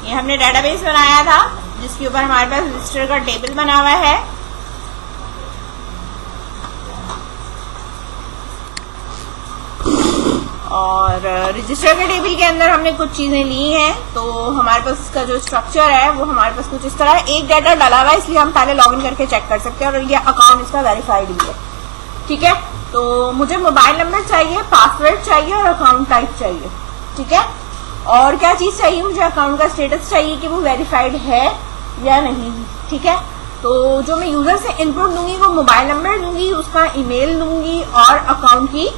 ये हमने डेटाबेस बनाया था जिसके ऊपर हमारे पास रजिस्टर का टेबल बना हुआ है। और रजिस्टर के टेबल के अंदर हमने कुछ चीजें ली हैं, तो हमारे पास इसका जो स्ट्रक्चर है वो हमारे पास कुछ इस तरह है। एक डाटा डाला हुआ है इसलिए हम पहले लॉगिन करके चेक कर सकते हैं, और ये अकाउंट इसका वेरीफाइड भी है। ठीक है, तो मुझे मोबाइल नंबर चाहिए, पासवर्ड चाहिए और अकाउंट टाइप चाहिए। ठीक है, और क्या चीज चाहिए, मुझे अकाउंट का स्टेटस चाहिए कि वो वेरीफाइड है या नहीं। ठीक है, तो जो मैं यूजर से इनपुट दूंगी वो मोबाइल नंबर दूंगी, उसका ईमेल दूंगी और अकाउंट की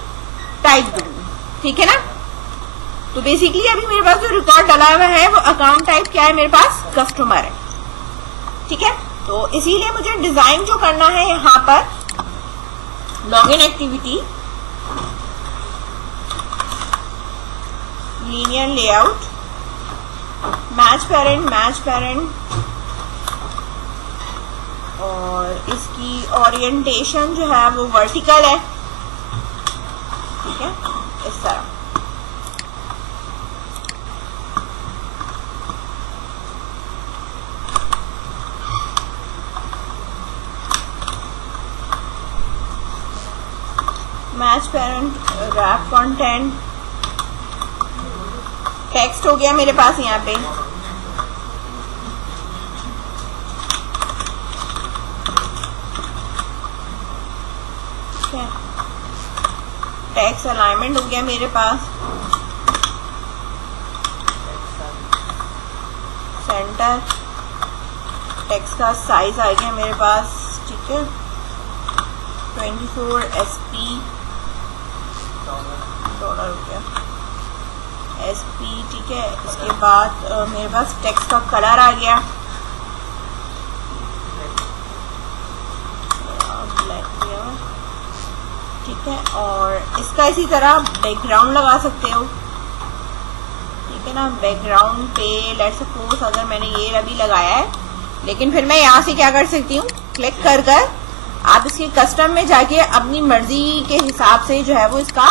टाइप दूंगी। ठीक है ना, तो बेसिकली अभी मेरे पास जो रिकॉर्ड डाला हुआ है वो अकाउंट टाइप क्या है, मेरे पास कस्टमर है। ठीक है, तो इसीलिए मुझे डिजाइन जो करना है यहाँ पर login activity, linear layout, match parent, और इसकी ओरिएंटेशन जो है वो वर्टिकल है। ठीक है, इस तरह। Match parent, wrap content, text हो गया मेरे पास यहाँ पे। टेक्स्ट अलाइनमेंट हो गया मेरे पास, सेंटर, टेक्स्ट का साइज आ गया मेरे पास। ठीक है, 24 SP डॉलर हो गया SP। ठीक है, इसके बाद मेरे पास टेक्स्ट का कलर आ गया, ब्लैक किया। ठीक है, और इसका इसी तरह बैकग्राउंड लगा सकते हो। ठीक है ना, बैकग्राउंड पे लेट्स सपोज अगर मैंने ये अभी लगाया है, लेकिन फिर मैं यहाँ से क्या कर सकती हूँ, क्लिक कर कर आप इसके कस्टम में जाके अपनी मर्जी के हिसाब से जो है वो इसका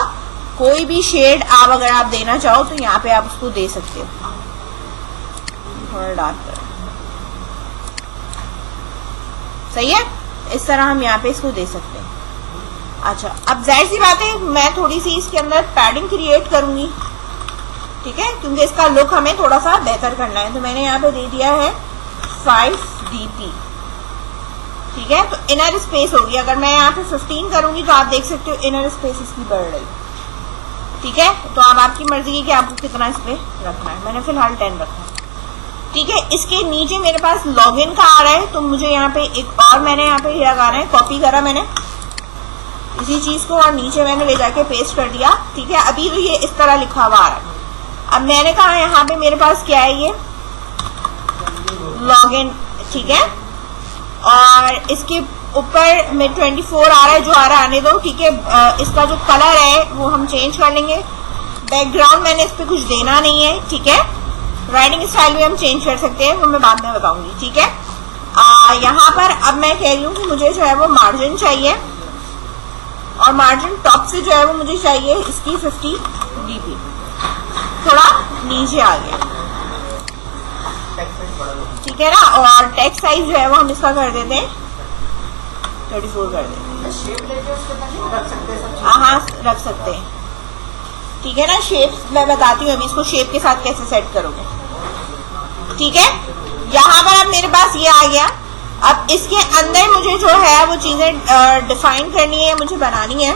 कोई भी शेड आप अगर आप देना चाहो तो यहाँ पे आप उसको दे सकते हो, थोड़ा डार्क कर। सही है, इस तरह हम यहाँ पे इसको दे सकते हैं। अच्छा, अब जाहिर सी बात है मैं थोड़ी सी इसके अंदर पैडिंग क्रिएट करूंगी। ठीक है, क्योंकि इसका लुक हमें थोड़ा सा बेहतर करना है, तो मैंने यहाँ पे दे दिया है 5 dp। ठीक है, तो इनर स्पेस होगी, अगर मैं यहाँ पे 15 करूंगी तो आप देख सकते हो इनर स्पेस इसकी बढ़ रही। ठीक है, तो अब आपकी मर्जी है कि आपको कितना इस पे रखना है, मैंने फिलहाल 10 रखा है। ठीक है, इसके नीचे मेरे पास लॉगिन का आ रहा है, तो मुझे यहाँ पे एक और मैंने यहाँ पे लगाना है, कॉपी करा मैंने इसी चीज को और नीचे मैंने ले जाके पेस्ट कर दिया। ठीक है, अभी तो ये इस तरह लिखा हुआ आ रहा है। अब मैंने कहा यहाँ पे मेरे पास क्या है, ये लॉगिन। ठीक है, और इसके ऊपर में 24 आ रहा है, जो आ रहा है आने दो। ठीक है, इसका जो कलर है वो हम चेंज कर लेंगे। बैकग्राउंड मैंने इस पे कुछ देना नहीं है। ठीक है, राइटिंग स्टाइल भी हम चेंज कर सकते हैं, वो मैं बाद में बताऊंगी। ठीक है, यहाँ पर अब मैं कह रही हूँ कि मुझे जो है वो मार्जिन चाहिए, और मार्जिन टॉप से जो है वो मुझे चाहिए इसकी 50 dp, थोड़ा नीचे आ गया। ठीक है ना, और टेक्स्ट साइज जो है वो हम इसका कर देते हैं 34 कर देते हैं। हाँ, रख सकते हैं। ठीक है ना, शेप मैं बताती हूँ अभी, इसको शेप के साथ कैसे सेट करोगे। ठीक है, यहाँ पर अब मेरे पास ये आ गया। अब इसके अंदर मुझे जो है वो चीजें डिफाइन करनी है, मुझे बनानी है।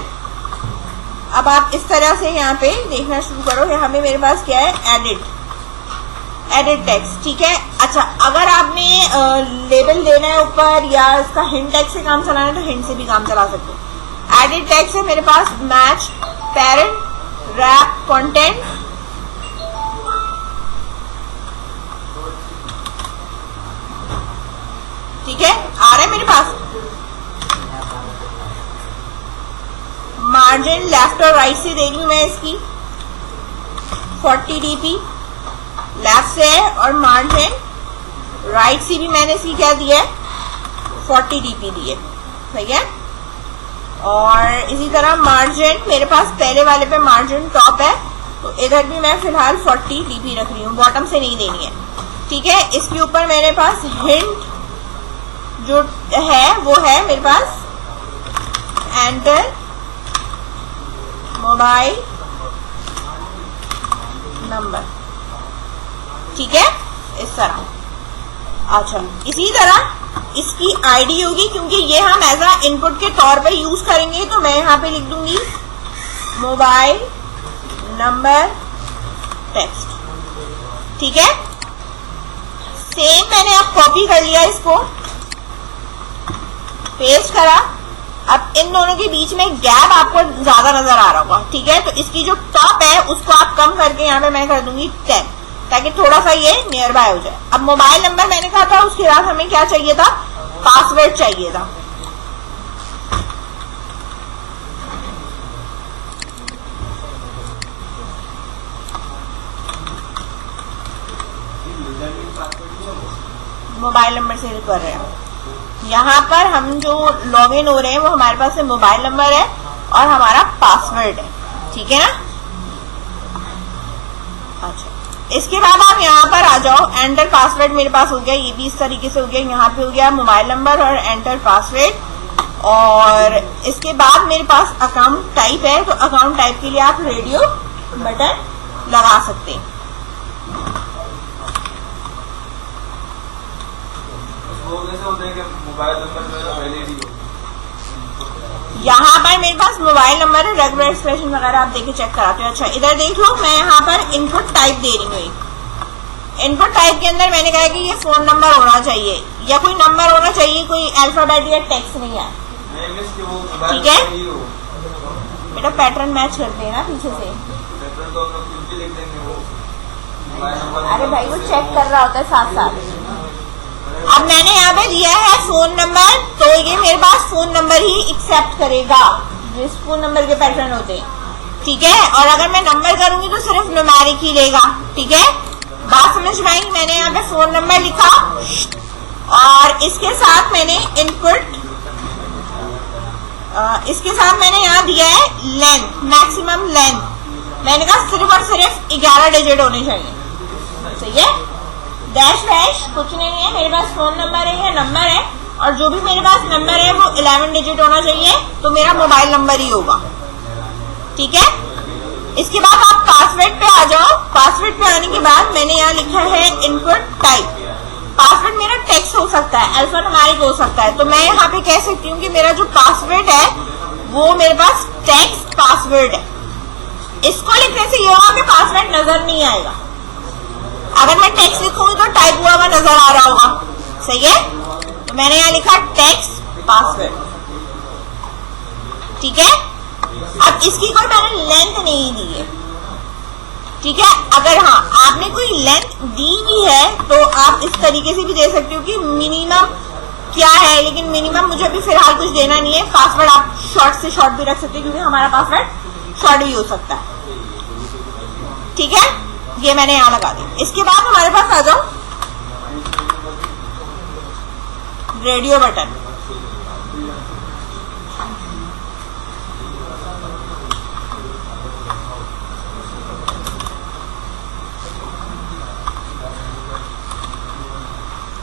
अब आप इस तरह से यहाँ पे देखना शुरू करो। यहाँ पे मेरे पास क्या है, एडिट टेक्स्ट। ठीक है, अच्छा, अगर आपने लेबल देना है ऊपर या इसका हिंट टेक्स्ट से काम चलाना है तो हिंट से भी काम चला सकते हो। एडिट टेक्स्ट है मेरे पास, मैच पेरेंट, रैप कंटेंट, ठीक है, आ रहा है मेरे पास। मार्जिन लेफ्ट और राइट से दे रही हूं मैं इसकी 40 dp लेफ्ट से है, और मार्जिन राइट से भी मैंने इसकी क्या दिया है 40 dp दी है। सही है, और इसी तरह मार्जिन मेरे पास पहले वाले पे मार्जिन टॉप है, तो इधर भी मैं फिलहाल 40 dp रख रही हूँ, बॉटम से नहीं देनी है। ठीक है, इसके ऊपर मेरे पास हिंट जो है वो है मेरे पास एंटर मोबाइल नंबर। ठीक है, इस तरह। अच्छा, इसी तरह इसकी आईडी होगी, क्योंकि ये हम एज अ इनपुट के तौर पे यूज करेंगे, तो मैं यहाँ पे लिख दूंगी मोबाइल नंबर टेक्स्ट। ठीक है, सेम मैंने अब कॉपी कर लिया, इसको पेस्ट करा। अब इन दोनों के बीच में गैप आपको ज्यादा नजर आ रहा होगा। ठीक है, तो इसकी जो टॉप है उसको आप कम करके यहाँ पे मैं कर दूंगी 10, ताकि थोड़ा सा ये नियर बाय हो जाए। अब मोबाइल नंबर मैंने कहा था, उसके बाद हमें क्या चाहिए था, पासवर्ड चाहिए था। मोबाइल नंबर से कर रहे हैं, यहाँ पर हम जो लॉग इन हो रहे हैं वो हमारे पास मोबाइल नंबर है और हमारा पासवर्ड है। ठीक है ना। अच्छा, इसके बाद आप यहाँ पर आ जाओ, एंटर पासवर्ड मेरे पास हो गया, ये भी इस तरीके से हो गया। यहाँ पे हो गया मोबाइल नंबर और एंटर पासवर्ड। और इसके बाद मेरे पास अकाउंट टाइप है, तो अकाउंट टाइप के लिए आप रेडियो बटन लगा सकते हैं। यहाँ पर मेरे पास मोबाइल नंबर है, रेगुलर एक्सप्रेशन वगैरह आप देखे चेक कराते हो। अच्छा, इधर देख लो, मैं यहाँ पर इनपुट टाइप दे रही हूँ। इनपुट टाइप के अंदर मैंने कहा कि ये फोन नंबर होना चाहिए या कोई नंबर होना चाहिए, कोई अल्फाबेट या टेक्स्ट नहीं है। ठीक है बेटा, पैटर्न मैच करते हैं ना पीछे से। अरे भाई, वो चेक कर रहा होता है साथ साथ। अब मैंने यहाँ पे दिया है फोन नंबर, तो ये मेरे पास फोन नंबर ही एक्सेप्ट करेगा, जिस फोन नंबर के पैटर्न होते हैं। ठीक है, और अगर मैं नंबर करूंगी तो सिर्फ न्यूमेरिक ही लेगा। ठीक है, बात समझ में आई। मैंने यहाँ पे फोन नंबर लिखा और इसके साथ मैंने इनपुट, इसके साथ मैंने यहाँ दिया है लेंथ, मैक्सिमम लेंथ। मैंने कहा सिर्फ और सिर्फ 11 डिजिट होने चाहिए। सही है, डैश वैश कुछ नहीं है, मेरे पास फोन नंबर है या नंबर है, और जो भी मेरे पास नंबर है वो 11 डिजिट होना चाहिए, तो मेरा मोबाइल नंबर ही होगा। ठीक है, इसके बाद आप पासवर्ड पे आ जाओ। पासवर्ड पे आने के बाद मैंने यहाँ लिखा है इनपुट टाइप। पासवर्ड मेरा टेक्स्ट हो सकता है, अल्फान्यूमेरिक हो सकता है, तो मैं यहाँ पे कह सकती हूँ कि मेरा जो पासवर्ड है वो मेरे पास टेक्स्ट पासवर्ड है। इसको लिखने से ये होगा कि पासवर्ड नजर नहीं आएगा। अगर मैं टेक्स्ट लिखूंगी तो टाइप हुआ हुआ नजर आ रहा होगा। सही है, तो मैंने यहाँ लिखा टेक्स्ट पासवर्ड। ठीक है, अब इसकी कोई मैंने लेंथ नहीं दी है। ठीक है, अगर हाँ आपने कोई लेंथ दी भी है तो आप इस तरीके से भी दे सकते हो कि मिनिमम क्या है, लेकिन मिनिमम मुझे अभी फिलहाल कुछ देना नहीं है। पासवर्ड आप शॉर्ट से शॉर्ट भी रख सकते हो, क्योंकि हमारा पासवर्ड शॉर्ट भी हो सकता है। ठीक है, ये मैंने यहाँ लगा दी। इसके बाद हमारे पास आ जाओ रेडियो बटन।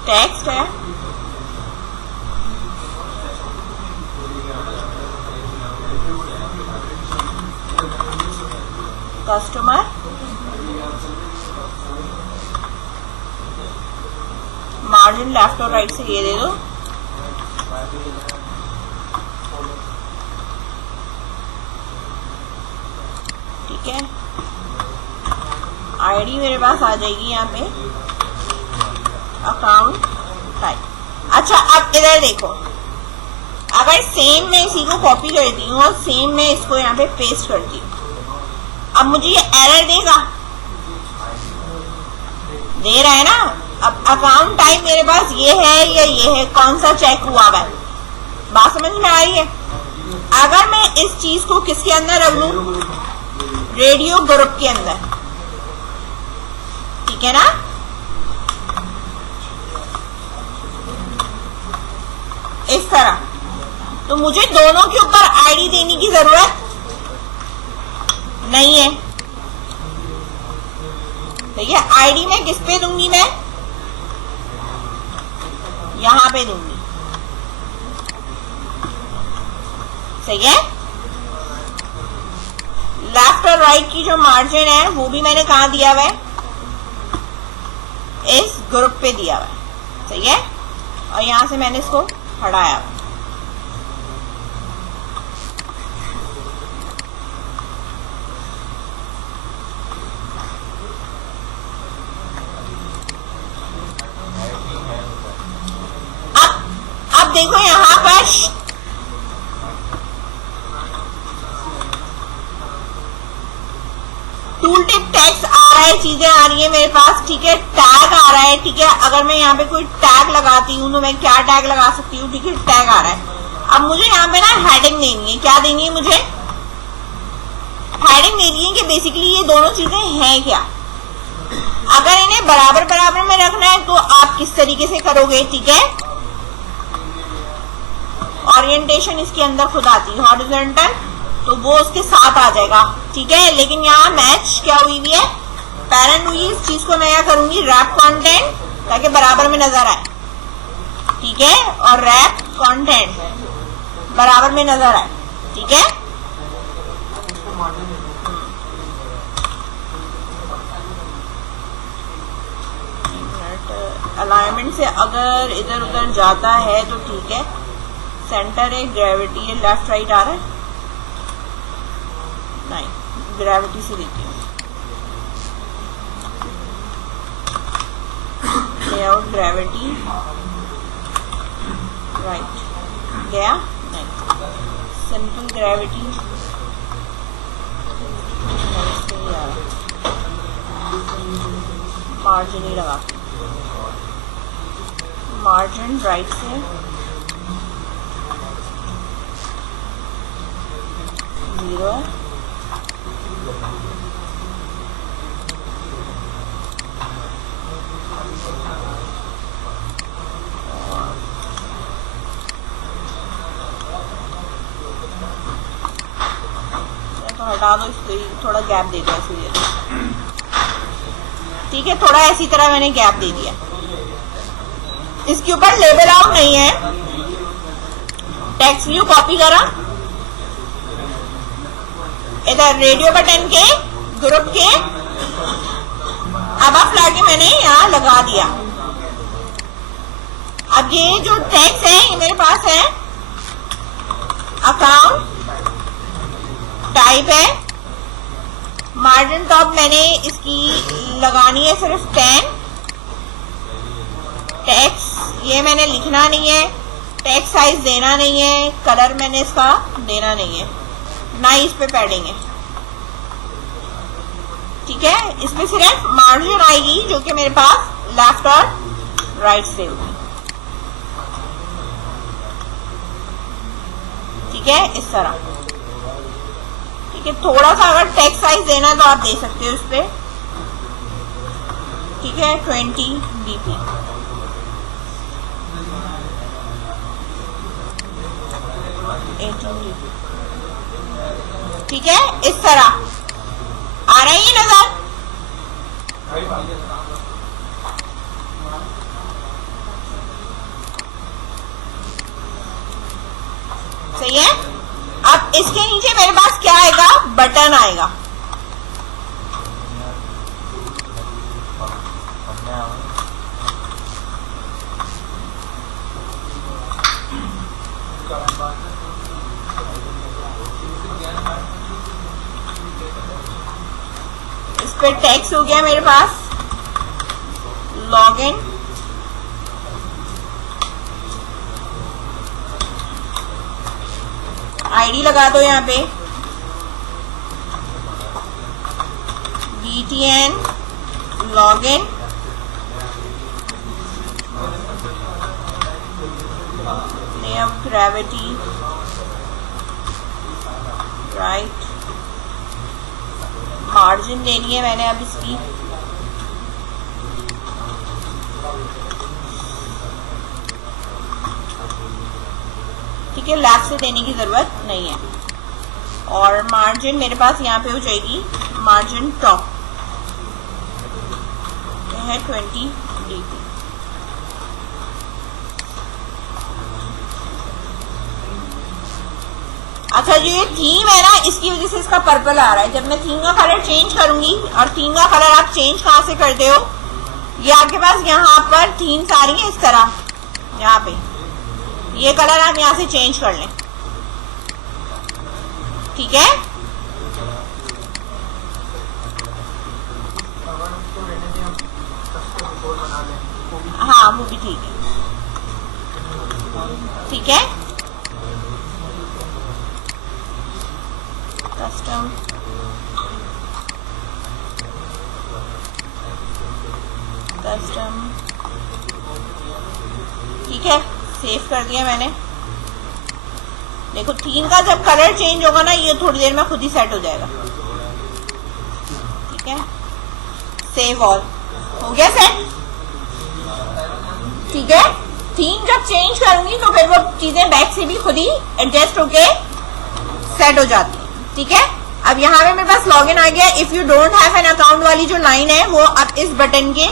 टेक्स्ट है, कस्टमर, मार्जिन लेफ्ट और राइट से ये दे दो। ठीक है, आईडी मेरे पास आ जाएगी यहाँ पे, अकाउंट टाइप। अच्छा, अब इधर देखो, अगर सेम मैं इसी को कॉपी करती हूँ और सेम मैं इसको यहाँ पे पेस्ट करती हूँ, अब मुझे ये एरर देगा, दे रहा है ना। अब अकाउंट टाइप मेरे पास ये है या ये है, कौन सा चेक हुआ है, बात समझ में आ रही है। अगर मैं इस चीज को किसके अंदर रख लूं, रेडियो ग्रुप के अंदर, ठीक है ना, इस तरह, तो मुझे दोनों के ऊपर आईडी देने की जरूरत नहीं है। ठीक है, आईडी मैं किस पे दूंगी, मैं यहां पे दूंगी। सही है। लेफ्ट और राइट की जो मार्जिन है वो भी मैंने कहा दिया हुआ है, इस ग्रुप पे दिया हुआ है। सही है। और यहां से मैंने इसको हटाया। अब देखो यहां पर टूल टिप टेक्स्ट आ रहा है, चीजें आ रही है मेरे पास। ठीक है, टैग आ रहा है। ठीक है, अगर मैं यहाँ पे कोई टैग लगाती हूँ तो मैं क्या टैग लगा सकती हूँ। ठीक है, टैग आ रहा है। अब मुझे यहाँ पे ना हेडिंग देनी है। क्या देनी है मुझे? हेडिंग देनी है कि बेसिकली ये दोनों चीजें हैं क्या। अगर इन्हें बराबर बराबर में रखना है तो आप किस तरीके से करोगे। ठीक है, ओरिएंटेशन इसके अंदर खुद आती है, हॉरिजॉन्टल, तो वो उसके साथ आ जाएगा। ठीक है, लेकिन यहाँ मैच क्या हुई हुई है, पैरेंट हुई। इस चीज को मैं क्या करूंगी, रैप कंटेंट, ताकि बराबर में नजर आए। ठीक है, और रैप कंटेंट बराबर में नजर आए। ठीक है, अलाइनमेंट से अगर इधर उधर जाता है तो ठीक है। सेंटर है, ग्रेविटी है, लेफ्ट राइट आ रहा है, नहीं, ग्रेविटी से देती हूँ। लेआउट ग्रेविटी राइट गया, नहीं, सिंपल ग्रेविटी मार्जिन ही लगा, मार्जिन राइट से 0 है। तो हटा दो इसको, थोड़ा गैप दे दो, ऐसे दे दो। ठीक है, थोड़ा ऐसी तरह मैंने गैप दे दिया। इसके ऊपर लेबल आउट नहीं है, टेक्स्ट व्यू कॉपी करा, इधर रेडियो बटन के ग्रुप के अब आप लाके मैंने यहाँ लगा दिया। अब ये जो टेक्स्ट है ये मेरे पास है, अकाउंट टाइप है, मार्जिन टॉप मैंने इसकी लगानी है सिर्फ 10। टेक्स्ट ये मैंने लिखना नहीं है, टेक्स्ट साइज देना नहीं है, कलर मैंने इसका देना नहीं है, ना ही इस पे पैडिंग है। ठीक है, इसमें सिर्फ मार्जिन आएगी जो कि मेरे पास लेफ्ट और राइट से होगी। ठीक है, इस तरह। ठीक है, थोड़ा सा अगर टेक्स्ट साइज देना है तो आप दे सकते हो इस पे। ठीक है, 20 dp। ठीक है, इस तरह आ रहा है ये नजर। सही है। अब इसके नीचे मेरे पास क्या आएगा, बटन आएगा। इस पे टेक्स्ट हो गया मेरे पास, लॉगिन, आईडी लगा दो यहाँ पे, btn login, layout gravity right, margin देनी है मैंने अब इसकी, ठीक है, लेफ्ट से देने की जरूरत नहीं है। और मार्जिन मेरे पास यहाँ पे हो जाएगी, मार्जिन टॉप है 20 dp। अच्छा, जो ये थीम है ना, इसकी वजह से इसका पर्पल आ रहा है। जब मैं थीम का कलर चेंज करूंगी, और थीम का कलर आप चेंज कहाँ से करते हो, ये आपके पास यहाँ पर थीम्स आ रही है इस तरह, यहाँ पे ये कलर आप यहाँ से चेंज कर लें, ठीक है। हाँ, वो भी ठीक है, ठीक है। कस्टम ठीक है, सेव कर दिया मैंने। देखो थीम का जब कलर चेंज होगा ना, ये थोड़ी देर में खुद ही सेट हो जाएगा, ठीक है। सेव ऑल, हो गया सेट, ठीक है। थीम जब चेंज करूंगी तो फिर वो चीजें बैक से भी खुद ही एडजस्ट होके सेट हो जाती है, ठीक है। अब यहाँ पे मेरे पास लॉगिन आ गया। If you don't have an account वाली जो लाइन है वो अब इस बटन के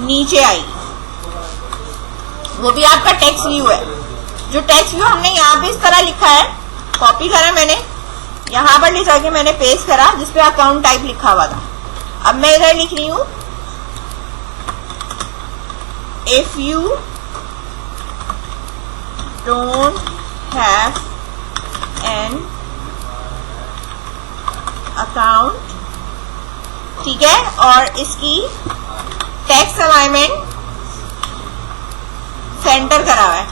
नीचे आएगी, वो भी आपका टेक्स्ट व्यू है। जो टेक्स्ट व्यू हमने यहाँ पे इस तरह लिखा है, कॉपी करा मैंने, यहाँ पर ले जाके मैंने पेस्ट करा, जिसपे अकाउंट टाइप लिखा हुआ था। अब मैं इधर लिख रही हूँ, if you don't have an account, ठीक है। और इसकी टेक्स्ट अलाइनमेंट सेंटर करा हुआ है,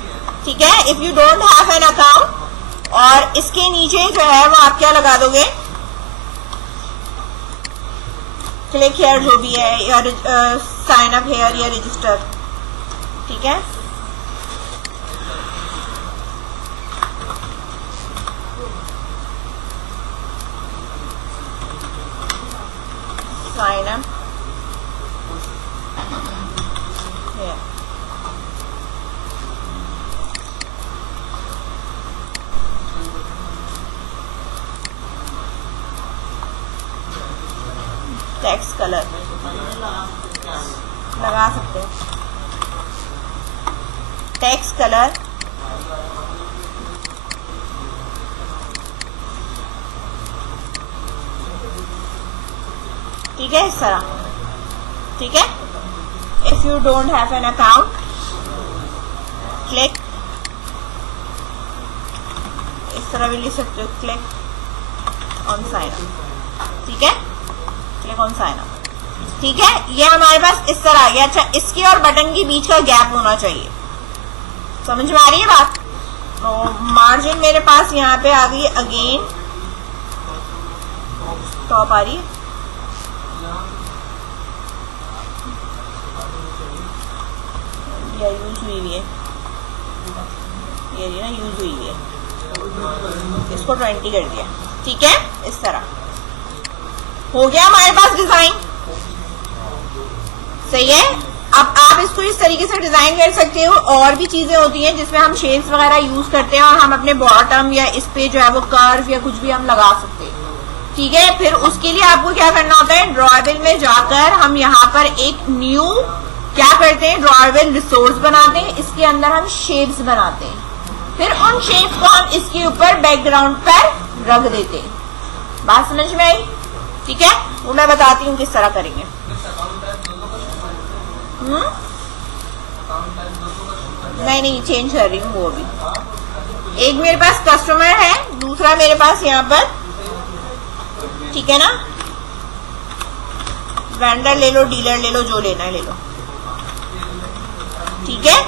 ठीक है। If you don't have an account, और इसके नीचे जो है वो आप क्या लगा दोगे, क्लिक हेयर जो भी है, या साइन अप हेयर या रजिस्टर, ठीक है। Sign up here, text colour लगा सकते हो, टेक्स्ट कलर, ठीक है, इस तरह, ठीक है। If you don't have an account, click, इस तरह भी लिख सकते हो, क्लिक ऑन साइन अप, ठीक है, क्लिक ऑन साइन अप, ठीक है। ये हमारे पास इस तरह आ गया। अच्छा, इसके और बटन के बीच का गैप होना चाहिए, समझ में आ रही है बात। तो मार्जिन मेरे पास यहाँ पे आ गई, अगेन टॉप आ रही है, या यूज हुई है, ये ना यूज हुई है, इसको 20 कर दिया, ठीक है। इस तरह हो गया हमारे पास डिजाइन, सही है। अब आप इसको इस तरीके से डिजाइन कर सकते हो। और भी चीजें होती हैं जिसमें हम शेप्स वगैरह यूज करते हैं, और हम अपने बॉटम या इस पे जो है वो कर्व या कुछ भी हम लगा सकते हैं, ठीक है। फिर उसके लिए आपको क्या करना होता है, ड्रॉएबल में जाकर हम यहाँ पर एक न्यू क्या करते हैं, ड्रॉएबल रिसोर्स बनाते हैं, इसके अंदर हम शेप्स बनाते हैं, फिर उन शेप्स को हम इसके ऊपर बैकग्राउंड पर रख देते हैं। बात समझ में आई, ठीक है। वो मैं बताती हूँ किस तरह करेंगे। नहीं, चेंज कर रही हूँ वो भी। एक मेरे पास कस्टमर है, दूसरा मेरे पास यहाँ पर, ठीक है ना, वेंडर ले लो, डीलर ले लो, जो लेना है ले लो, ठीक है।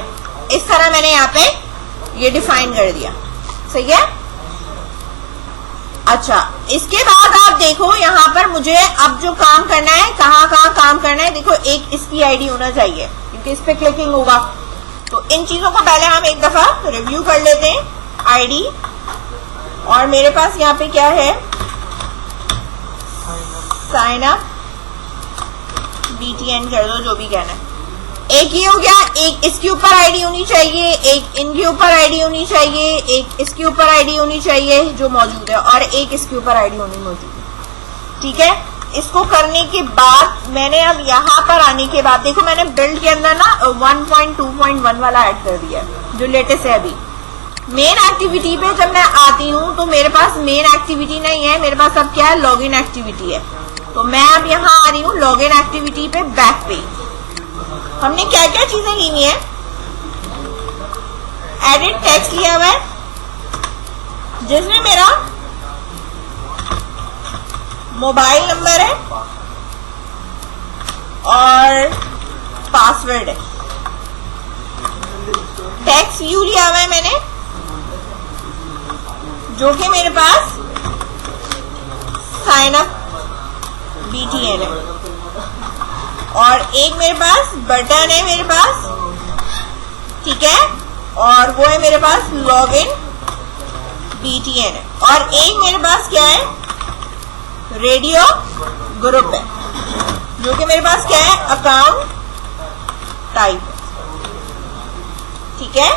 इस तरह मैंने यहाँ पे ये डिफाइन कर दिया, सही है। अच्छा, इसके बाद आप देखो यहाँ पर मुझे अब जो काम करना है, कहाँ कहाँ काम करना है। देखो, एक इसकी आईडी होना चाहिए क्योंकि इस पे क्लिकिंग होगा, तो इन चीजों को पहले हम एक दफा रिव्यू कर लेते हैं। आईडी, और मेरे पास यहाँ पे क्या है, साइन अप, BTN कर दो, जो भी कहना है, एक ये हो गया, एक इसके ऊपर आईडी होनी चाहिए, एक इनके ऊपर आईडी होनी चाहिए, एक इसके ऊपर आईडी होनी चाहिए जो मौजूद है, और एक इसके ऊपर आईडी होनी मौजूद है। ठीक है, इसको करने के बाद मैंने अब यहाँ पर आने के बाद देखो मैंने बिल्ड के अंदर ना 1.2.1 वाला ऐड कर दिया जो लेटेस्ट है अभी। मेन एक्टिविटी पे जब मैं आती हूँ तो मेरे पास मेन एक्टिविटी नहीं है, मेरे पास अब क्या है, लॉगिन एक्टिविटी है। तो मैं अब यहाँ आ रही हूँ लॉगिन एक्टिविटी पे, बैक पे। हमने क्या क्या चीजें ली हुई है, एडिट टेक्स्ट लिया हुआ है जिसमें मेरा मोबाइल नंबर है और पासवर्ड है। टेक्स्ट व्यू लिया हुआ है मैंने जो कि मेरे पास साइन अप BTN है, और एक मेरे पास बटन है मेरे पास, ठीक है, और वो है मेरे पास लॉगिन BTN है, और एक मेरे पास क्या है, रेडियो ग्रुप है जो कि मेरे पास क्या है, अकाउंट टाइप। ठीक है,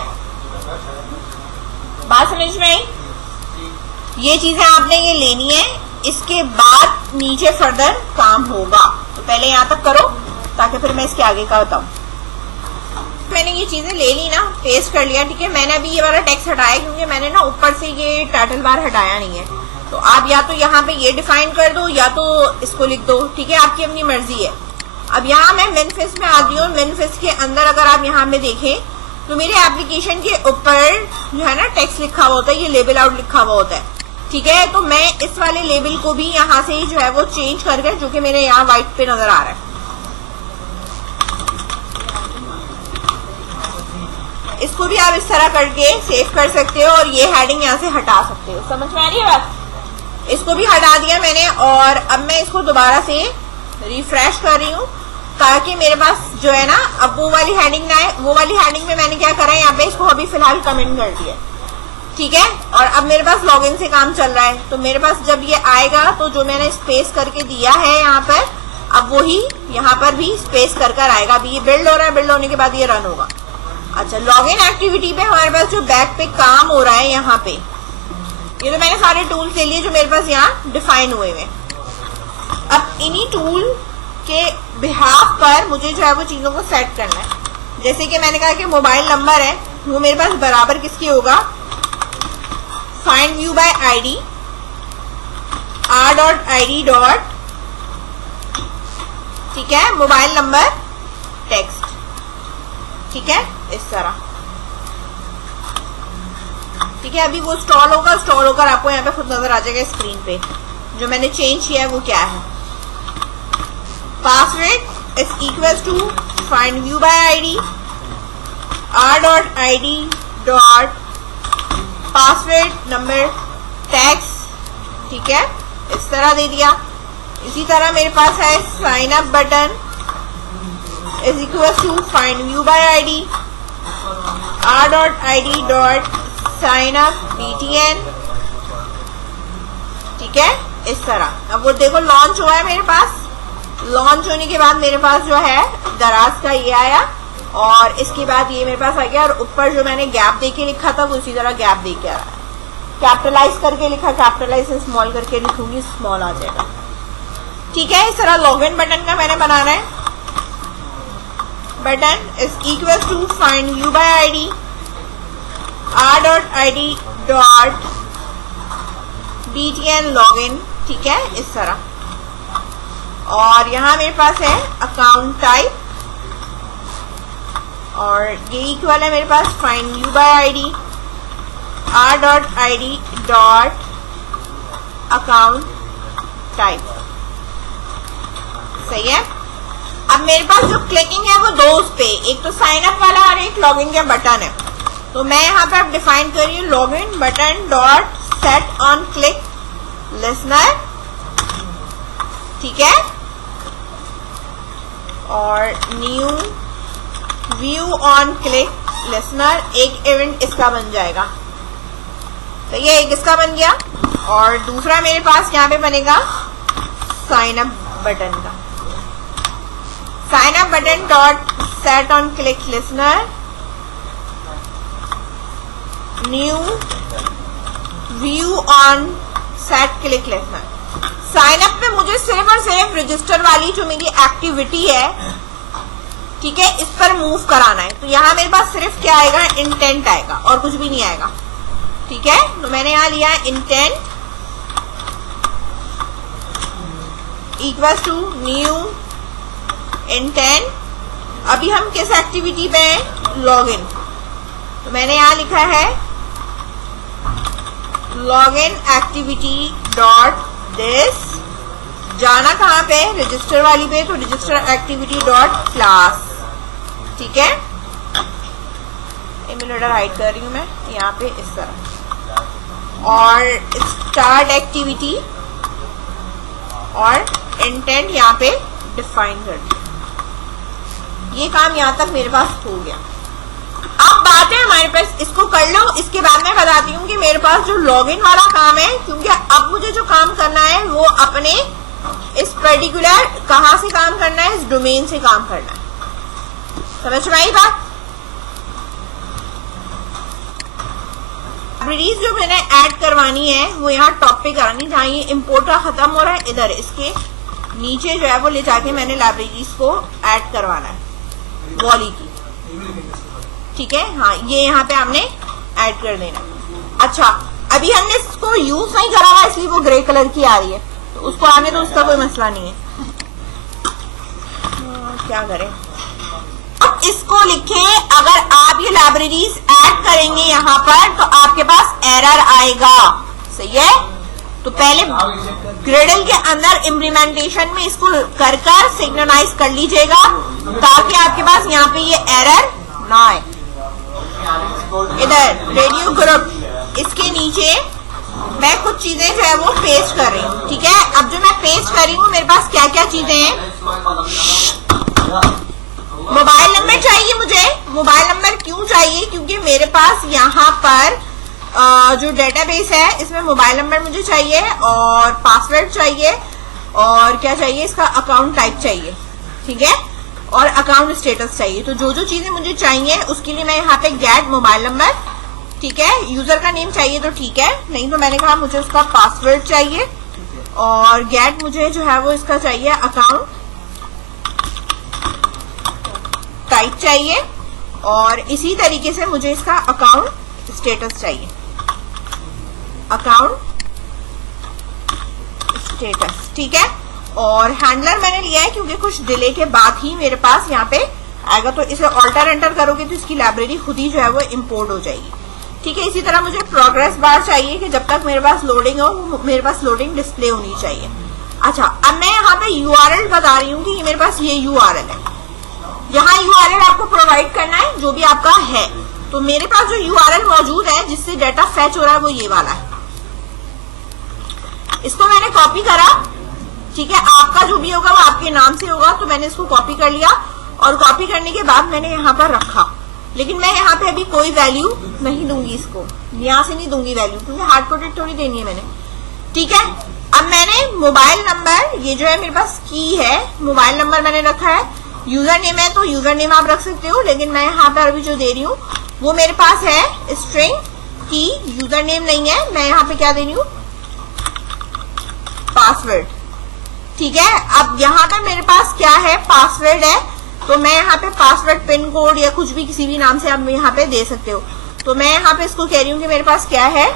बात समझ में आई? ये चीजें आपने ये लेनी है, इसके बाद नीचे फर्दर काम होगा। तो पहले यहां तक करो ताकि फिर मैं इसके आगे का बताऊं। मैंने ये चीजें ले ली ना, पेस्ट कर लिया। ठीक है, मैंने अभी ये वाला टेक्स्ट हटाया क्योंकि मैंने ना ऊपर से ये टाइटल बार हटाया नहीं है। तो आप या तो यहाँ पे ये डिफाइन कर दो या तो इसको लिख दो। ठीक है, आपकी अपनी मर्जी है। अब यहाँ मैं मैनिफेस्ट में आती हूँ। मैनिफेस्ट के अंदर अगर आप यहाँ पे देखें तो मेरे एप्लीकेशन के ऊपर जो है ना टेक्स्ट लिखा हुआ होता है, ये लेबल आउट लिखा हुआ होता है। ठीक है, तो मैं इस वाले लेबल को भी यहाँ से जो है वो चेंज करके, जो कि मेरे यहाँ व्हाइट पे नजर आ रहा है, इसको भी आप इस तरह करके सेव कर सकते हो और ये हेडिंग यहाँ से हटा सकते हो। समझ में आ रही है बात? इसको भी हटा दिया मैंने और अब मैं इसको दोबारा से रिफ्रेश कर रही हूँ ताकि मेरे पास जो है ना अब वो वाली हेडिंग ना आए। वो वाली हेडिंग में मैंने क्या करा है, यहाँ पे इसको अभी फिलहाल कमेंट कर दिया। ठीक है, और अब मेरे पास लॉगिन से काम चल रहा है। तो मेरे पास जब ये आएगा तो जो मैंने स्पेस करके दिया है यहाँ पर, अब वही यहाँ पर भी स्पेस कर कर आएगा। अभी ये बिल्ड हो रहा है, बिल्ड होने के बाद ये रन होगा। अच्छा, लॉगिन एक्टिविटी पे हमारे पास जो बैक पे काम हो रहा है, यहाँ पे ये तो मैंने सारे टूल्स ले लिए जो मेरे पास यहाँ डिफाइन हुए हुए। अब इन्हीं टूल के बिहाफ पर मुझे जो है वो चीजों को सेट करना है। जैसे कि मैंने कहा कि मोबाइल नंबर है, वो मेरे पास बराबर किसके होगा, find view by ID r.id dot, ठीक है, मोबाइल नंबर टेक्स्ट। ठीक है, इस तरह। ठीक है, अभी वो स्टॉल होगा, स्टॉल होकर आपको यहाँ पे खुद नजर आ जाएगा स्क्रीन पे जो मैंने चेंज किया है वो क्या है। Password is equal to find view by ID r.id dot password number text. ठीक है, इस तरह दे दिया। इसी तरह मेरे पास है sign up button is equal to find view by ID r.id dot sign up BTN। ठीक है, इस तरह। अब वो देखो लॉन्च हुआ है मेरे पास। लॉन्च होने के बाद मेरे पास जो है दराज का ये आया और इसके बाद ये मेरे पास आ गया, और ऊपर जो मैंने गैप देके लिखा था वो उसी तरह गैप देके आ रहा है। कैपिटलाइज करके लिखा, कैपिटलाइज से स्मॉल करके लिखूंगी, स्मॉल आ जाएगा। ठीक है, इस तरह लॉगिन बटन का मैंने बनाना है। Button is equal to find view by ID r.id dot BTN login. ठीक है, इस तरह। और यहाँ मेरे पास है अकाउंट टाइप और ये इक्वल है मेरे पास find view by ID r.id dot account type. सही है। अब मेरे पास जो क्लिकिंग है वो दो उस पे, एक तो साइन अप वाला और एक लॉगिन का बटन है। तो मैं यहाँ पे अब डिफाइन कर रही हूँ login button dot set on click listener. ठीक है, और new view on click listener, एक इवेंट इसका बन जाएगा। तो ये एक इसका बन गया और दूसरा मेरे पास यहाँ पे बनेगा साइन अप बटन का। Sign up button dot set on click listener, new view on set click listener। Sign up में मुझे सिर्फ और सिर्फ रजिस्टर वाली जो मेरी एक्टिविटी है, ठीक है, इस पर मूव कराना है। तो यहाँ मेरे पास सिर्फ क्या आएगा, इंटेंट आएगा और कुछ भी नहीं आएगा, ठीक है। तो मैंने यहाँ लिया intent equal to new intent. अभी हम किस एक्टिविटी पे हैं, लॉग इन। तो मैंने यहाँ लिखा है log in activity dot this, जाना कहाँ पे, रजिस्टर वाली पे, तो रजिस्टर एक्टिविटी डॉट क्लास, ठीक है। इमेल एड्रेस हाइड कर रही हूं मैं यहाँ पे इस तरह, और स्टार्ट एक्टिविटी और इंटेंट यहाँ पे डिफाइन कर दिया। ये काम यहाँ तक मेरे पास हो गया। अब बात है हमारे पास, इसको कर लो, इसके बाद मैं बताती हूँ कि मेरे पास जो लॉगिन वाला काम है, क्योंकि अब मुझे जो काम करना है वो अपने इस पर्टिकुलर कहाँ से काम करना है, इस डोमेन से काम करना है। समझ में आई बात। लाइब्रेरीज जो मैंने ऐड करवानी है वो यहाँ टॉप पे करानी, जहाँ ये इम्पोर्ट का खत्म हो रहा है, इधर इसके नीचे जो है वो ले जाके मैंने लाइब्रेरीज को ऐड करवाना है, वॉली की, ठीक है। हाँ, ये यहाँ पे हमने ऐड कर देना। अच्छा, अभी हमने इसको यूज नहीं करा हुआ इसलिए वो ग्रे कलर की आ रही है, तो उसको आने तो उसका कोई मसला नहीं है। क्या करें, अब इसको लिखे, अगर आप ये लाइब्रेरीज ऐड करेंगे यहाँ पर तो आपके पास एरर आएगा, सही है। तो पहले ग्रेडल के अंदर इम्प्लीमेंटेशन में इसको कर सिग्नलाइज कर लीजिएगा, ताकि आपके पास यहाँ पे ये एरर ना आए। इधर रेडियो ग्रुप, इसके नीचे मैं कुछ चीजें जो है वो पेस्ट कर रही हूँ, ठीक है। अब जो मैं पेस्ट कर रही हूँ, मेरे पास क्या क्या चीजें हैं, मोबाइल नंबर चाहिए मुझे। मोबाइल नंबर क्यों चाहिए, क्योंकि मेरे पास यहाँ पर जो डेटाबेस है इसमें मोबाइल नंबर मुझे चाहिए, और पासवर्ड चाहिए, और क्या चाहिए, इसका अकाउंट टाइप चाहिए, ठीक है, और अकाउंट स्टेटस चाहिए। तो जो जो चीजें मुझे चाहिए उसके लिए मैं यहाँ पे गेट मोबाइल नंबर, ठीक है, यूजर का नेम चाहिए तो ठीक है, नहीं तो मैंने कहा मुझे उसका पासवर्ड चाहिए, और गेट मुझे जो है वो इसका चाहिए अकाउंट टाइप चाहिए, और इसी तरीके से मुझे इसका अकाउंट स्टेटस चाहिए, अकाउंट स्टेटस, ठीक है। और हैंडलर मैंने लिया है क्योंकि कुछ डिले के बाद ही मेरे पास यहाँ पे आएगा, तो इसे ऑल्टर एंटर करोगे तो इसकी लाइब्रेरी खुद ही जो है वो इम्पोर्ट हो जाएगी, ठीक है। इसी तरह मुझे प्रोग्रेस बार चाहिए कि जब तक मेरे पास लोडिंग हो, मेरे पास लोडिंग डिस्प्ले होनी चाहिए। अच्छा, अब मैं यहाँ पे यूआरएल बता रही हूँ कि ये मेरे पास ये यूआरएल है, यहाँ यूआरएल आपको प्रोवाइड करना है जो भी आपका है। तो मेरे पास जो यूआरएल मौजूद है जिससे डाटा फेच हो रहा है वो ये वाला है, इसको मैंने कॉपी करा, ठीक है। आपका जो भी होगा वो आपके नाम से होगा, तो मैंने इसको कॉपी कर लिया, और कॉपी करने के बाद मैंने यहाँ पर रखा, लेकिन मैं यहाँ पे अभी कोई वैल्यू नहीं दूंगी, इसको यहाँ से नहीं दूंगी वैल्यू, क्योंकि हार्ड कोडेड थोड़ी देनी है मैंने, ठीक है। अब मैंने मोबाइल नंबर, ये जो है मेरे पास की है, मोबाइल नंबर मैंने रखा है, यूजर नेम है तो यूजर नेम आप रख सकते हो, लेकिन मैं यहाँ पर अभी जो दे रही हूँ वो मेरे पास है स्ट्रिंग की, यूजर नेम नहीं है। मैं यहाँ पे क्या दे रही हूँ, पासवर्ड, ठीक है। अब यहाँ पे मेरे पास क्या है, पासवर्ड है, तो मैं यहाँ पे पासवर्ड, पिन कोड या कुछ भी किसी भी नाम से आप यहाँ पे दे सकते हो। तो मैं यहाँ पे इसको कह रही हूँ कि मेरे पास क्या है,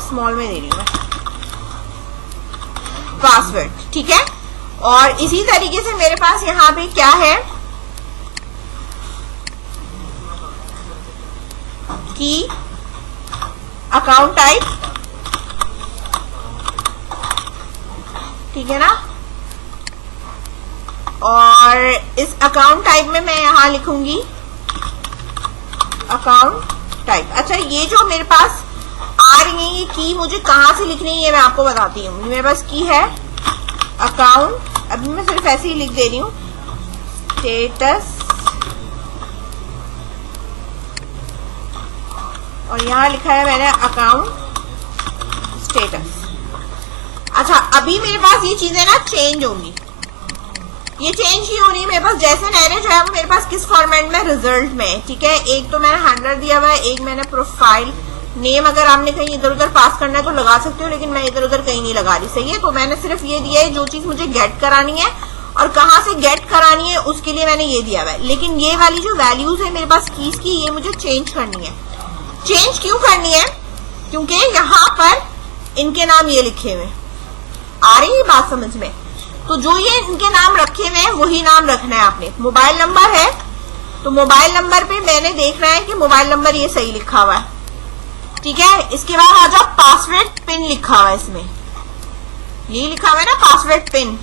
स्मॉल में दे रही हूँ मैं, पासवर्ड, ठीक है। और इसी तरीके से मेरे पास यहाँ पे क्या है कि अकाउंट टाइप, ठीक है ना। और इस अकाउंट टाइप में मैं यहाँ लिखूंगी अकाउंट टाइप। अच्छा, ये जो मेरे पास आ रही है ये की मुझे कहाँ से लिखनी है ये मैं आपको बताती हूँ। मेरे पास की है अकाउंट, अभी मैं सिर्फ ऐसे ही लिख दे रही हूँ स्टेटस, और यहाँ लिखा है मैंने अकाउंट स्टेटस। अच्छा, अभी मेरे पास ये चीजें ना चेंज होंगी, ये चेंज ही होनी है मेरे पास। जैसे एरे जो है वो मेरे पास किस फॉर्मेट में, रिजल्ट में, ठीक है। एक तो मैंने हैंडलर दिया हुआ है, एक मैंने प्रोफाइल नेम। अगर आपने कहीं इधर उधर पास करना है तो लगा सकते हो, लेकिन मैं इधर उधर कहीं नहीं लगा रही, सही है। तो मैंने सिर्फ ये दिया है जो चीज मुझे गेट करानी है, और कहाँ से गेट करानी है उसके लिए मैंने ये दिया हुआ है। लेकिन ये वाली जो वैल्यूज है मेरे पास कीज की, ये मुझे चेंज करनी है। चेंज क्यों करनी है? क्योंकि यहाँ पर इनके नाम ये लिखे हुए, आ रही है बात समझ में? तो जो ये इनके नाम रखे हुए हैं वही नाम रखना है आपने। मोबाइल नंबर है तो मोबाइल नंबर पे मैंने देखना है कि मोबाइल नंबर ये सही लिखा हुआ है, ठीक है। इसके बाद आ जाओ, पासवर्ड पिन लिखा हुआ है इसमें, ये लिखा हुआ है ना पासवर्ड पिन।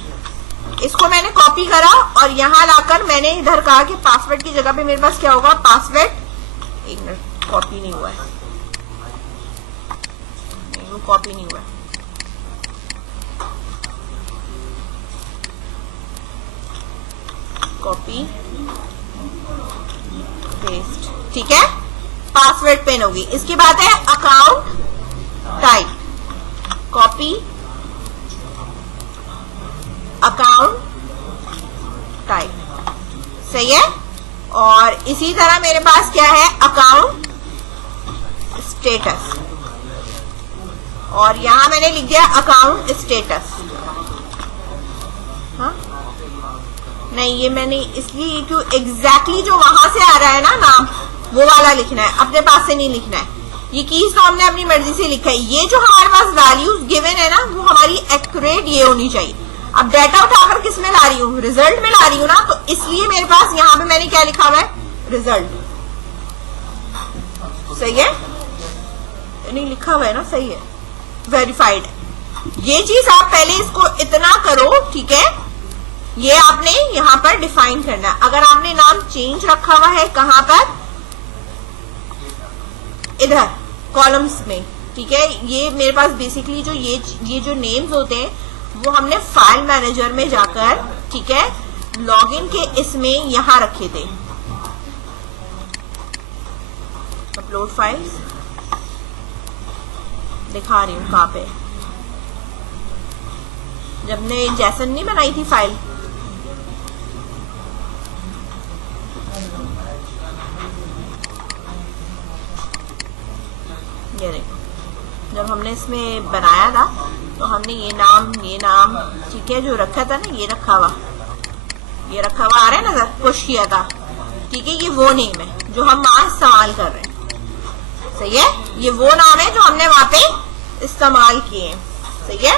इसको मैंने कॉपी करा और यहाँ लाकर मैंने इधर कहा कि पासवर्ड की जगह पे मेरे पास क्या होगा, पासवर्ड। एक मिनट, कॉपी नहीं हुआ है, नहीं वो कॉपी नहीं हुआ है। कॉपी पेस्ट, ठीक है। पासवर्ड पिन होगी। इसके बाद है account type, copy account type, सही है। और इसी तरह मेरे पास क्या है, अकाउंट स्टेटस, और यहां मैंने लिख दिया अकाउंट स्टेटस। हाँ नहीं, ये मैंने इसलिए क्यों, एग्जैक्टली जो वहां से आ रहा है ना नाम, वो वाला लिखना है, अपने पास से नहीं लिखना है। ये कीज तो हमने अपनी मर्जी से लिखा है। ये जो हमारे पास वैल्यूज गिवन है ना, वो हमारी एक्यूरेट ये होनी चाहिए। अब डाटा उठाकर किस में ला रही हूँ, रिजल्ट में ला रही हूँ ना, तो इसलिए मेरे पास यहाँ पे मैंने क्या लिखा हुआ है, रिजल्ट, सही है। नहीं लिखा हुआ है ना, सही है, वेरीफाइड। ये चीज आप पहले इसको इतना करो, ठीक है। ये आपने यहाँ पर डिफाइन करना है। अगर आपने नाम चेंज रखा हुआ है कहाँ पर, इधर कॉलम्स में, ठीक है। ये मेरे पास बेसिकली जो ये जो नेम्स होते हैं वो हमने फाइल मैनेजर में जाकर, ठीक है, लॉगिन के इसमें यहां रखे थे। अपलोड फाइल्स दिखा रही हूं कहां पे, जब ने जैसन नहीं बनाई थी फाइल, ये देखो, जब हमने इसमें बनाया था तो हमने ये नाम ठीक है जो रखा था ना, ये रखा हुआ आ रहा है ना, पुश किया था, ठीक है। ये वो नेम है जो हम वहां इस्तेमाल कर रहे हैं, सही है। ये वो नाम है जो हमने वहां पे इस्तेमाल किए, सही है।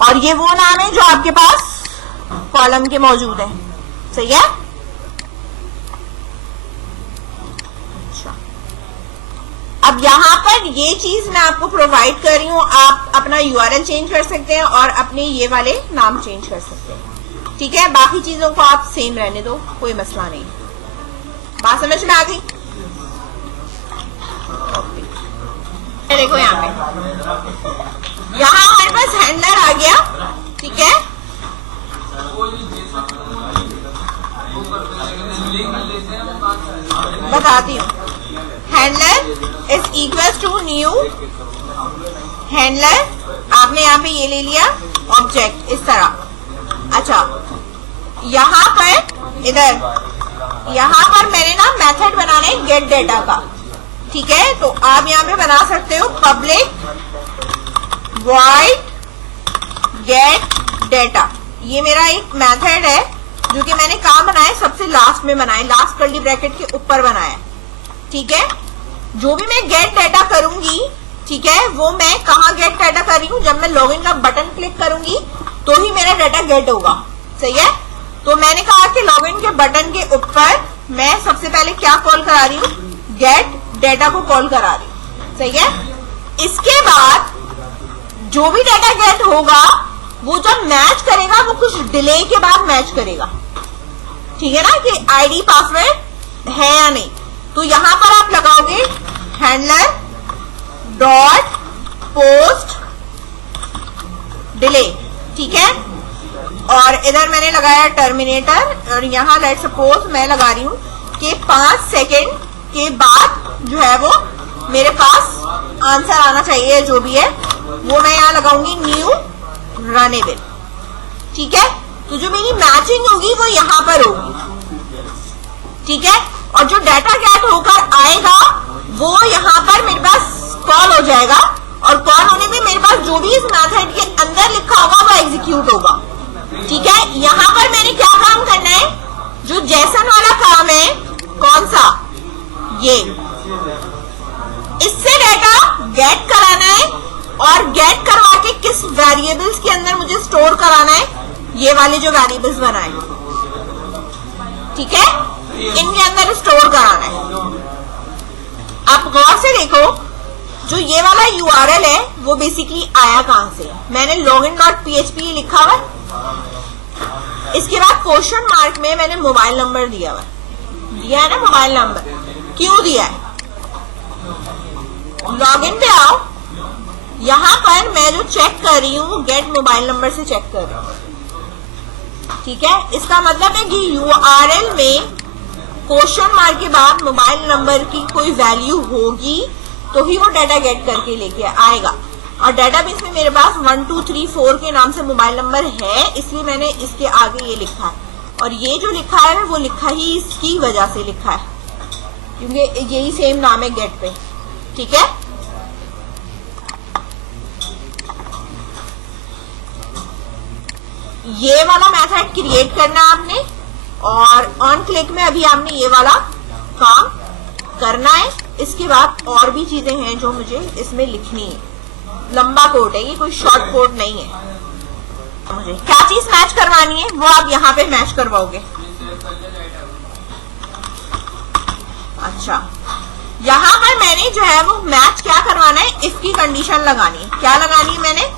और ये वो नाम है जो आपके पास कॉलम के मौजूद है, सही है। अब यहाँ पर ये चीज मैं आपको प्रोवाइड कर रही हूँ, आप अपना यूआरएल चेंज कर सकते हैं और अपने ये वाले नाम चेंज कर सकते हैं, ठीक है। बाकी चीजों को आप सेम रहने दो, कोई मसला नहीं। बात समझ में आ गई? देखो यहाँ हमारे पास हैंडलर आ गया, ठीक है। बताती हूँ, handler is equal to new handler. आपने यहाँ पे ये ले लिया ऑब्जेक्ट इस तरह। अच्छा, यहाँ पर मैंने ना मेथड बनाना है गेट डेटा का, ठीक है। तो आप यहाँ पे बना सकते हो पब्लिक वॉइड गेट डेटा। ये मेरा एक मेथड है जो कि मैंने कहाँ बनाया, सबसे लास्ट में बनाया, लास्ट कर्ली ब्रैकेट के ऊपर बनाया, ठीक है। जो भी मैं गेट डाटा करूंगी, ठीक है, वो मैं कहाँ गेट डाटा कर रही हूँ, जब मैं लॉगिन का बटन क्लिक करूंगी तो ही मेरा डाटा गेट होगा, सही है। तो मैंने कहा कि लॉगिन के बटन के ऊपर मैं सबसे पहले क्या कॉल करा रही हूँ, गेट डाटा को कॉल करा रही हूँ, सही है। इसके बाद जो भी डाटा गेट होगा वो जब मैच करेगा वो कुछ डिले के बाद मैच करेगा, ठीक है ना, कि आईडी पासवर्ड है या नहीं। तो यहां पर आप लगाओगे हैंडलर डॉट पोस्ट डिले, ठीक है। और इधर मैंने लगाया टर्मिनेटर, और यहाँ लेट सपोज मैं लगा रही हूँ कि 5 सेकेंड के बाद जो है वो मेरे पास आंसर आना चाहिए, जो भी है वो मैं यहाँ लगाऊंगी न्यू रनेबल, ठीक है, तो जो मेरी मैचिंग होगी वो यहाँ पर होगी, ठीक है, और जो डाटा गेट होकर आएगा वो यहाँ पर मेरे पास कॉल हो जाएगा, और कॉल होने में मेरे पास जो भी इस मेथड के अंदर लिखा होगा वो एग्जीक्यूट होगा, ठीक है। यहाँ पर मैंने क्या काम करना है, जो जेसन वाला काम है, कौन सा, ये, इससे डाटा गेट कराना है, और गेट करवा के किस वेरिएबल्स के अंदर मुझे स्टोर कराना है, ये वाले जो वेरिएबल्स बनाए, ठीक है, इनके अंदर स्टोर कराना है। आप गौर से देखो, जो ये वाला URL है वो बेसिकली आया कहां से, मैंने login.php लिखा हुआ, इसके बाद क्वेश्चन मार्क में मैंने मोबाइल नंबर दिया हुआ, दिया है ना मोबाइल नंबर, क्यों दिया है, लॉगिन पे आओ, यहां पर मैं जो चेक कर रही हूँ वो गेट मोबाइल नंबर से चेक कर रही हूँ, ठीक है। इसका मतलब है कि URL में क्वेश्चन मार्क के बाद मोबाइल नंबर की कोई वैल्यू होगी तो ही वो डाटा गेट करके लेके आएगा, और डाटाबेस में मेरे पास 1 2 3 4 के नाम से मोबाइल नंबर है, इसलिए मैंने इसके आगे ये लिखा है, और ये जो लिखा है वो लिखा ही इसकी वजह से लिखा है, क्योंकि यही सेम नाम है गेट पे, ठीक है। ये वाला मेथड क्रिएट करना आपने, और ऑन क्लिक में अभी आपने ये वाला काम करना है। इसके बाद और भी चीजें हैं जो मुझे इसमें लिखनी है, लंबा कोड है ये, कोई शॉर्ट कोड नहीं है। मुझे क्या चीज मैच करवानी है वो आप यहाँ पे मैच करवाओगे। अच्छा, यहाँ पर मैंने जो है वो मैच क्या करवाना है, इफ की कंडीशन लगानी है। क्या लगानी है, मैंने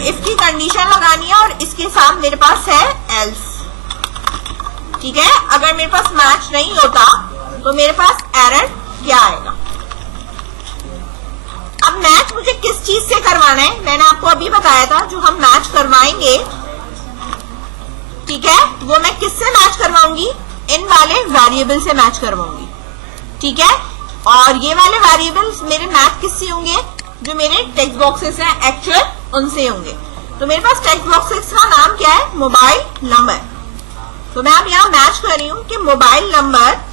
इफ की कंडीशन लगानी है, और इसके साथ मेरे पास है एल्स, ठीक है। अगर मेरे पास मैच नहीं होता तो मेरे पास एरर क्या आएगा। अब मैच मुझे किस चीज से करवाना है, मैंने आपको अभी बताया था, जो हम मैच करवाएंगे, ठीक है, वो मैं किससे मैच करवाऊंगी, इन वाले वेरिएबल से मैच करवाऊंगी, ठीक है। और ये वाले वेरिएबल्स मेरे मैच किससे होंगे, जो मेरे टेक्स्ट बॉक्सेस हैं एक्चुअल, उनसे होंगे। तो मेरे पास टेक्स्ट बॉक्सेस का नाम क्या है, मोबाइल नंबर। तो मैं अब यहाँ मैच कर रही हूँ कि mobile number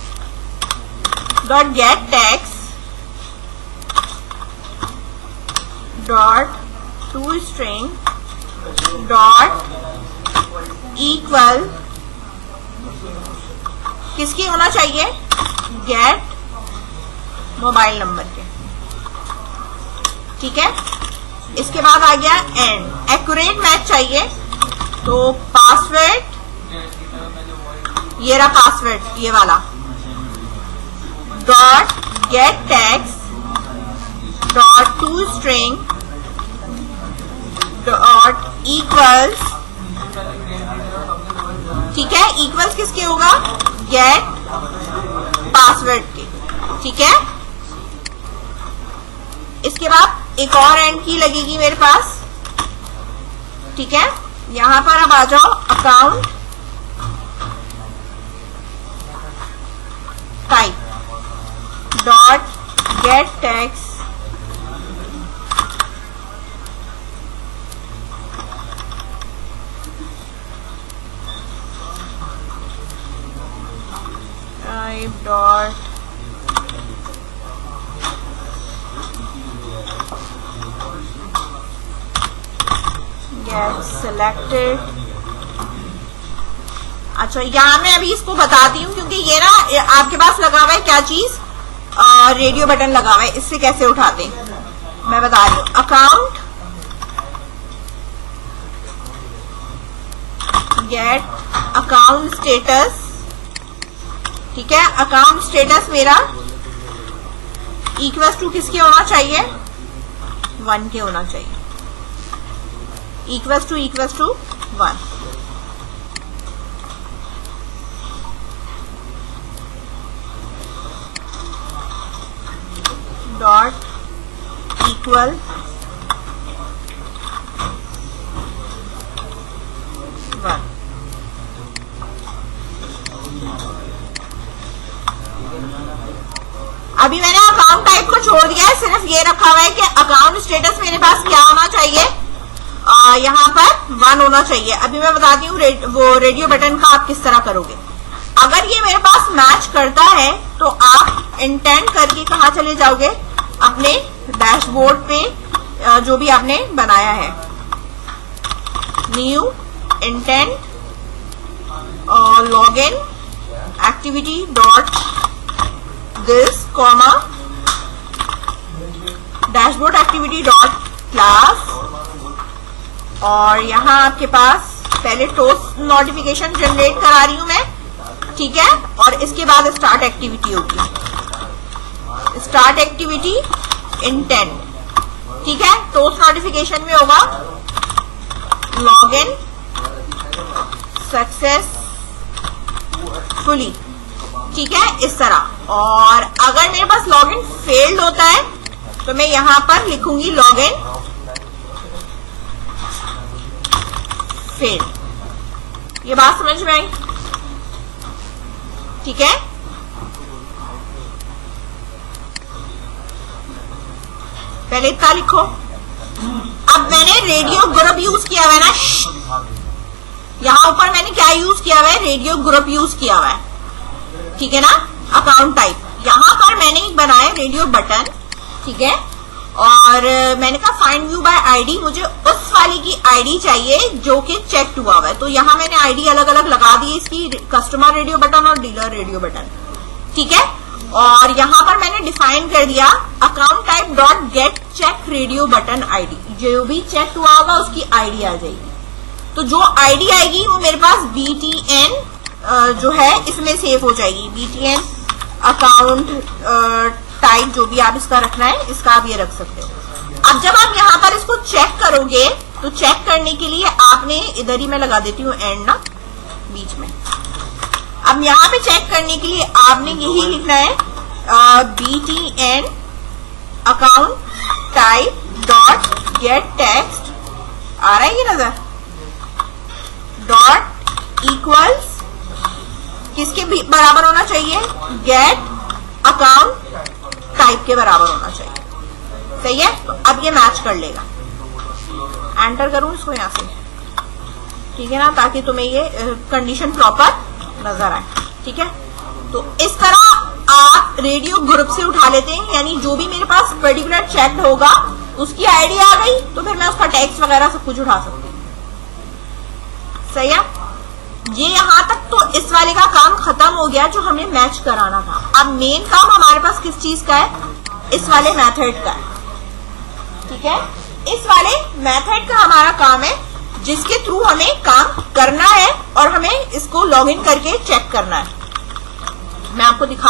dot get text dot to string dot equal किसकी होना चाहिए, गेट मोबाइल नंबर के, ठीक है। इसके बाद आ गया एंड, एक्यूरेट मैच चाहिए, तो पासवर्ड, ये रहा पासवर्ड, ये वाला, dot get text dot to string dot equals, ठीक है, इक्वल्स किसके होगा, गेट पासवर्ड के, ठीक है। इसके बाद एक और एंड की लगेगी मेरे पास, ठीक है। यहां पर अब आ जाओ, account type dot get text type dot get selected. अच्छा, यहाँ मैं अभी इसको बताती हूँ, क्योंकि ये ना आपके पास लगा हुआ है क्या चीज, रेडियो बटन लगा हुआ है, इससे कैसे उठाते हैं मैं बता रही हूँ। अकाउंट गेट अकाउंट स्टेटस, ठीक है। अकाउंट स्टेटस मेरा इक्वल टू किसके होना चाहिए, 1 के होना चाहिए, इक्वल टू 1, डॉट इक्वल 1। अभी मैंने अकाउंट टाइप को छोड़ दिया है, सिर्फ ये रखा हुआ है कि अकाउंट स्टेटस मेरे पास क्या होना चाहिए, यहाँ पर 1 होना चाहिए। अभी मैं बताती हूँ वो रेडियो बटन का आप किस तरह करोगे। अगर ये मेरे पास मैच करता है तो आप इंटेंट करके कहाँ चले जाओगे, अपने डैशबोर्ड पे जो भी आपने बनाया है, new intent login activity dot this comma dashboard activity dot class, और यहाँ आपके पास पहले टोस्ट नोटिफिकेशन जनरेट करा रही हूं मैं, ठीक है, और इसके बाद स्टार्ट एक्टिविटी होगी, स्टार्ट एक्टिविटी इंटेंट, ठीक है। टोस्ट नोटिफिकेशन में होगा लॉगिन सक्सेसफुली, ठीक है, इस तरह। और अगर मेरे पास लॉगिन फेल्ड होता है तो मैं यहां पर लिखूंगी लॉगिन फेल्ड। ये बात समझ में आई, ठीक है। पहले इतना लिखो। अब मैंने रेडियो ग्रुप यूज किया हुआ है ना, यहां ऊपर मैंने क्या यूज किया हुआ है, रेडियो ग्रुप यूज किया हुआ है, ठीक है ना। अकाउंट टाइप यहां पर मैंने एक बनाया रेडियो बटन, ठीक है, और मैंने कहा फाइंड व्यू बाय आईडी, मुझे उस वाली की आईडी चाहिए जो कि चेक हुआ हुआ है। तो यहां मैंने आईडी अलग अलग लगा दी इसकी, कस्टमर रेडियो बटन और डीलर रेडियो बटन, ठीक है। और यहां पर मैंने डिफाइन कर दिया account type dot get check radio button ID, जो भी चेक हुआ होगा उसकी आईडी आ जाएगी। तो जो आईडी आएगी वो मेरे पास BTN जो है इसमें सेव हो जाएगी, BTN अकाउंट टाइप, जो भी आप इसका रखना है इसका आप ये रख सकते हो। अब जब आप यहाँ पर इसको चेक करोगे तो चेक करने के लिए आपने इधर ही मैं लगा देती हूँ एंड ना बीच में। अब यहाँ पे चेक करने के लिए आपने यही लिखना है BTN account type dot get text, आ रहा है ये नजर, डॉट इक्वल्स किसके बराबर होना चाहिए, गेट अकाउंट टाइप के बराबर होना चाहिए, सही है। तो अब ये मैच कर लेगा, एंटर करूं इसको यहां से, ठीक है ना, ताकि तुम्हें ये कंडीशन प्रॉपर नजर आए, ठीक है। तो इस तरह आप रेडियो ग्रुप से उठा लेते हैं, यानी जो भी मेरे पास पर्टिकुलर चेक होगा उसकी आईडी आ गई तो फिर मैं उसका टैक्स वगैरह सब कुछ उठा सकती हूँ, सही है। ये यहां तक तो इस वाले का काम खत्म हो गया जो हमें मैच कराना था। अब मेन काम हमारे पास किस चीज का है, इस वाले मेथड का है, ठीक है। इस वाले मेथड का हमारा काम है जिसके थ्रू हमें काम करना है और हमें इसको लॉगिन करके चेक करना है। मैं आपको दिखा